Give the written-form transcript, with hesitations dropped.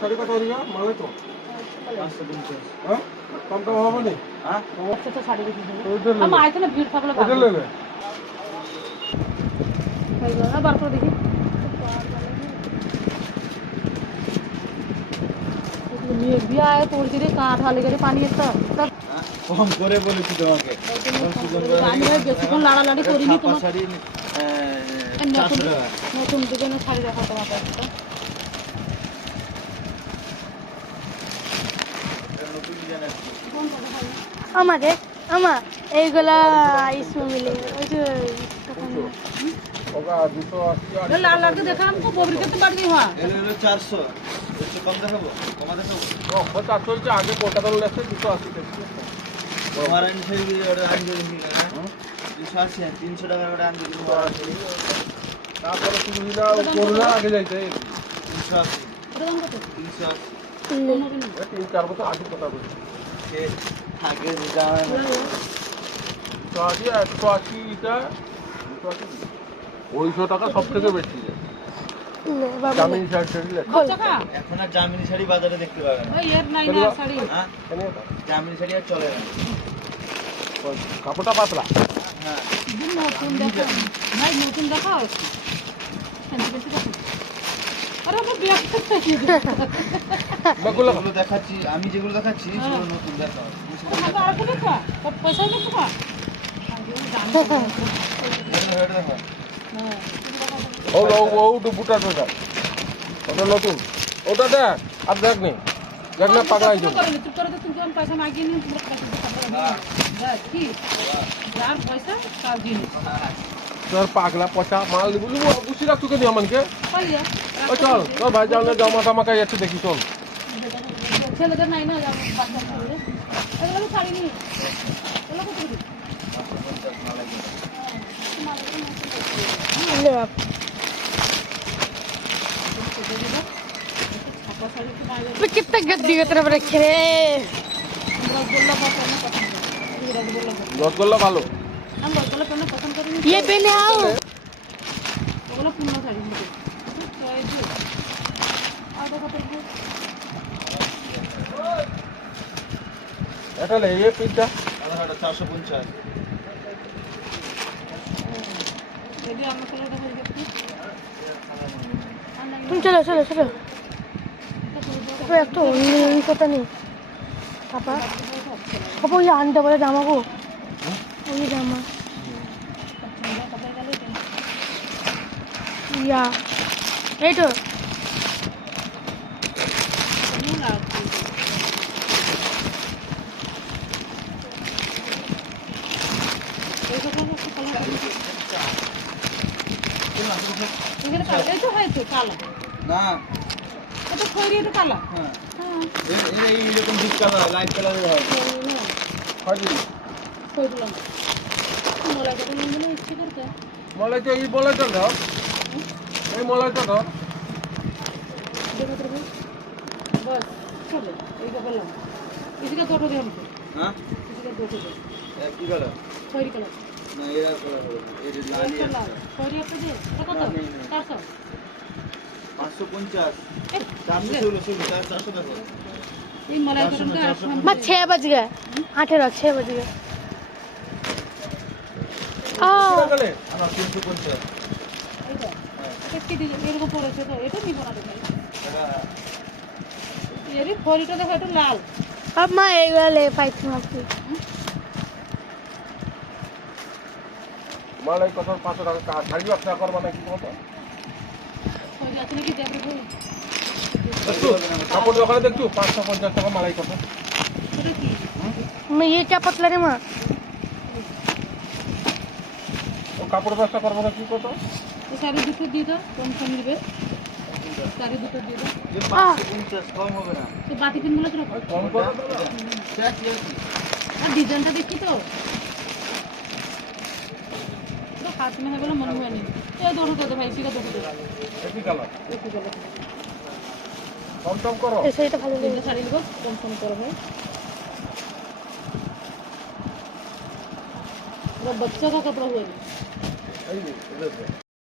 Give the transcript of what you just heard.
শাড়ি কত দিবা মানে তো হ্যাঁ কম কম হবে না হ্যাঁ তো শাড়ি দেখি আমি আইতো না ভিড় থাকলে ওটা নেবে বার করে দেখি বিয়া তোর যদি কাঁধ হালে করে পানি একটা কম করে বলেছি তোমাকে আমি বেশিক্ষণ লাড়ালাড়ি করিনি তোমার শাড়ি নতুন ডিজাইনের শাড়ি দেখা তোমার একটা আমাদের আমার এইগুলা ইসমু মিলে ওই যে ওগা 280 লাল লালকে দেখা हमको बोबरी के तो बढ़ गई हां এলো 400 একটু কম দেখাবো কমা দেখাবো ও কত চলছে আগে কলকাতা লেছে 280 টাকা তোমার আইন সেই অর্ডার আইন দিন না 280 300 টাকা করে আইন দিন তারপরে তুমি না করোনা আগে যাইতে 380 দাম কত 380 তিন চার বছর আগে কথা বলছি কে আগে দাম তো আগে 180 টা 280 টাকা সব থেকে বেশি জামিন শাড়ি টাকা এখন আর জামিনী শাড়ি বাজারে দেখতে পাবেন না ওই এর নাই না শাড়ি হ্যাঁ জামিনী শাড়ি আর চলে না কাপড়টা পাতলা হ্যাঁ নতুন দেখা ভাই নতুন দেখা আরে আমি বিয়া করতে চাই বাগুলা যেগুলো দেখাচ্ছি আমি যেগুলো দেখাচ্ছি সেগুলো নতুন দেখা আর কত দেখা পয়সা কত টাকা দেখো ও ও বুটা ওটা ওটা নতুন ওটা দেখ আর দেখ নি দেখ না পাগলা হয়ে যাবে চুপ করে তো তুমি যখন পয়সা মাগিয়ে নিও তোমরা পয়সা কি যার পয়সা তার জিনিস তোর পাগলা পচা মাল বলি বুঝি রাখ তোকে নিয়ে আমাকে পালিয়া ও চল ও ভাই জানলে জামা টামাকা যাচ্ছে দেখি চল ছেলেদের নাই না বাচ্চা ছেলে এগুলো শাড়ি নি এগুলো কত দিবি कितना गद्दी की तरफ रखे रे রসগোল্লা ভালো ये पहने आओ এটা লে এই পিজ্জা 450 तुम चलो चलो चलो तो एक तो नहीं पता नहीं पापा पापा ये आंटे वाले जामा को ये जामा या ये तो না এটা খয়েরি এটা কালা হ্যাঁ এইরকম ডিপ কালার লাইট কালারের হয় হাজি খয়েরি না মোলা কত নিন বলে ইচ্ছে করতে মলাই তো এই বলাইটা দাও এই মলাইটা দাও দেখো তো बस चलो এই का বললাম इसका दो दे हमको হ্যাঁ इसका दो दे কি কালার खয়েরি কালার না এরা এই যে লালি আছে খয়েরি একটা দে কত 400 550 দাম তো ছিল 400 টাকা এই मलाई करन का बस 6 बज गए 6 बज गए গেলে আমার 350 এইটা একটি দিকে এরকম পড়েছে তো এটা নিব না দেখো এরি খয়েরিটা দেখো এটা লাল अब मैं एक ले पाई थी आपकी মালাই কত 500 টাকা শাড়ি ব্যবসা করবা নাকি কত খয়েরি আছে নাকি দেখো কাপড় দোকানে দেখছো 550 টাকা মালাই কত এটা কি मैं ये क्या पतला रे मां ও কাপড় ব্যবসা করবা নাকি কত এই শাড়ি দুটো দিয়ে দাও কম কম নেবে শাড়ি দুটো দিয়ে দাও যে 550 কম হবে না তো বাটি কিনবো না তো কম করো আর ডিজাইনটা দেখি তো তো হাত में है बोला मन हुआ नहीं ये दोनों दे दो भाई इसी का दो दे একই কালার एक ही गलत কম টম করো ऐसे ही तो भालो तीन শাড়ি নিব কম কম করো ভাই वो बच्चा का कपड़ा हुआ এই নে, এটা দে।